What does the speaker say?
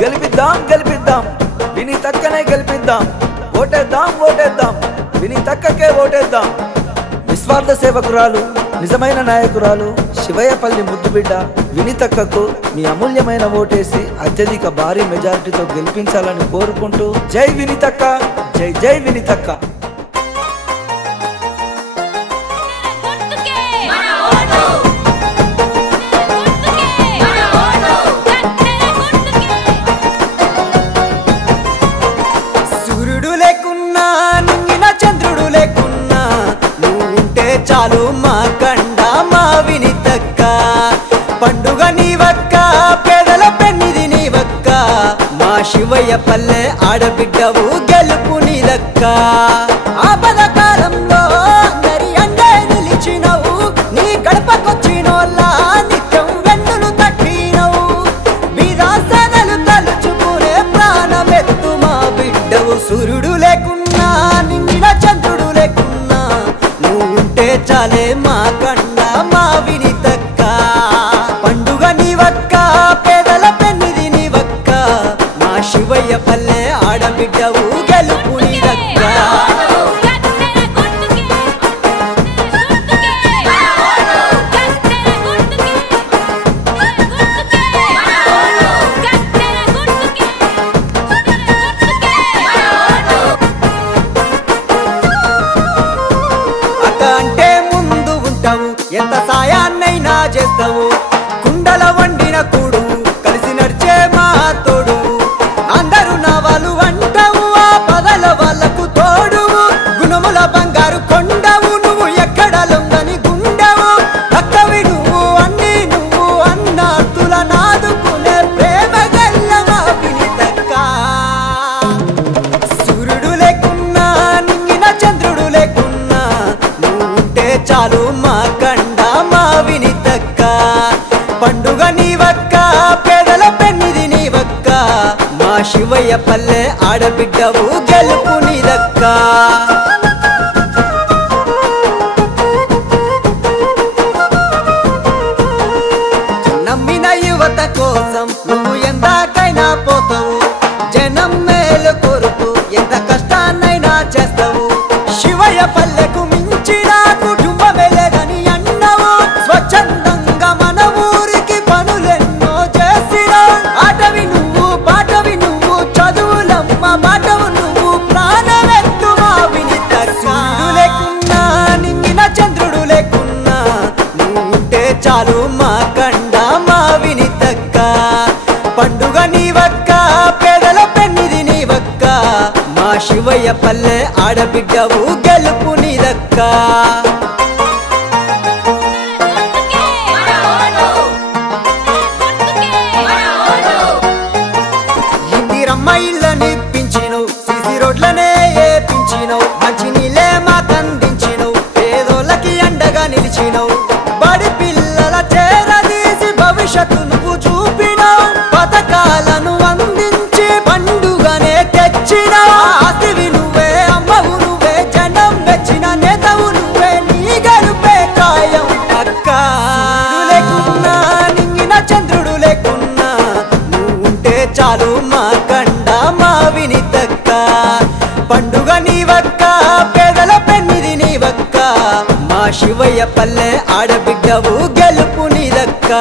గెలిపిద్దాం గెలిపిద్దాం వినీతక్కనే గెలిపిద్దాం ఓటేద్దాం ఓటేద్దాం వినీతక్కకే ఓటేద్దాం నిస్వార్థ సేవకురాలు నిజమైన నాయకురాలు శివయ్యపల్లి ముద్దుబిడ్డ వినీతక్కకు మీ అమూల్యమైన ఓటేసి అత్యధిక భారీ మెజారిటీతో గెలిపించాలని కోరుకుంటూ జై వినీతక్క జై జై వినీతక్క చాలు మా కండ మా వినీతక్క పండుగ నీవక్క పేదల పెన్నిది నీవక్క మా శివయ్యపల్లె ఆడబిడ్డవు గెలుపు నీదక్క ఆపద కాలంలో అందరి అండే నిలిచినవు నీ గడపకొచ్చినోళ్ళ నిత్యం వెన్నులు తట్టినవు బీదాసనలు తలుచుకునే ప్రాణమెత్తు మా బిడ్డవు సూర్యుడు లేకున్నా నిండిన చంద్రుడు లేకున్నా నువ్వుంటే చాలే మా కండ మా వినీతక్క పండుగ నీవక్క పేదల పెన్నిది నీవక్క మా శివయ్యపల్లె ఆడబిడ్డవు గెలుపు నీదక్క ఎంత సాయాన్నైనా చేస్తావు కుండల వండిన కూడు కలిసి నడిచే మా తోడు అందరూ నా వాళ్ళు అంటావు ఆ పదల వాళ్ళకు తోడు గుణముల బంగారు కొండవు నువ్వు ఎక్కడ లొంగని గుండవు అక్కవి నువ్వు అన్ని నువ్వు అన్నాతుల నాదుకునే ప్రేమ గల్ల మా వినీతక్క సూర్యుడు లేకున్నా నింగిన చంద్రుడు లేకున్నా నువ్వుంటే చాలు మా వినీతక్క పండుగ నీవక్క పేదల పెన్నిది నీవక్క మా శివయ్యపల్లె ఆడబిడ్డవు గెలుపు నీదక్క నమ్మిన యువత కోసం నువ్వు ఎందాకైనా పోతావు జనం మేలు కొరకు ఎంత కష్టాన్నైనా చేస్తావు శివయ్యపల్లెకు మించిన కుటుంబమే లేదని అన్నావు స్వచ్ఛందంగా మన ఊరికి పనులెన్నో చేసిన ఆటవి నువ్వు పాటవి నువ్వు చదువులమ్మ మాటవు నువ్వు ప్రాణమెత్తు మా వినీతక్క లేకున్నా నింగిన చంద్రుడు లేకున్నా నువ్వుంటే చాలు మా కండ మా వినీతక్క పండుగ నీవక్క పేదల పెన్నిది నీవక్క మా శివయ్యపల్లె ఆడబిడ్డవు గెలుపు నీదక్క ఇందిరమ్మ ఇళ్ళని పించినవు సిసి రోడ్లనే ఏపించినవు మంచి నీళ్ళే మాకందించినవు పేదోళ్ళకి అండగా నిలిచినవు బడి పిల్లల చేరదీసి భవిష్యత్తు నువ్వు చూపినవు పథకాలను అందించి పండుగనే తెచ్చినవు ఆస్తివి నువ్వే అమ్మవు నువ్వే జనం మెచ్చిన నేతవు నువ్వే నీ గెలుపే ఖాయం అక్క లేకున్నా నింగిన చంద్రుడు లేకున్నా నువ్వుంటే చాలు మా కండ మా వినీతక్క పండుగ నీవక్క పేదల పెన్నిది నీవక్క మా శివయ్యపల్లె ఆడబిడ్డవు గెలుపు నీదక్క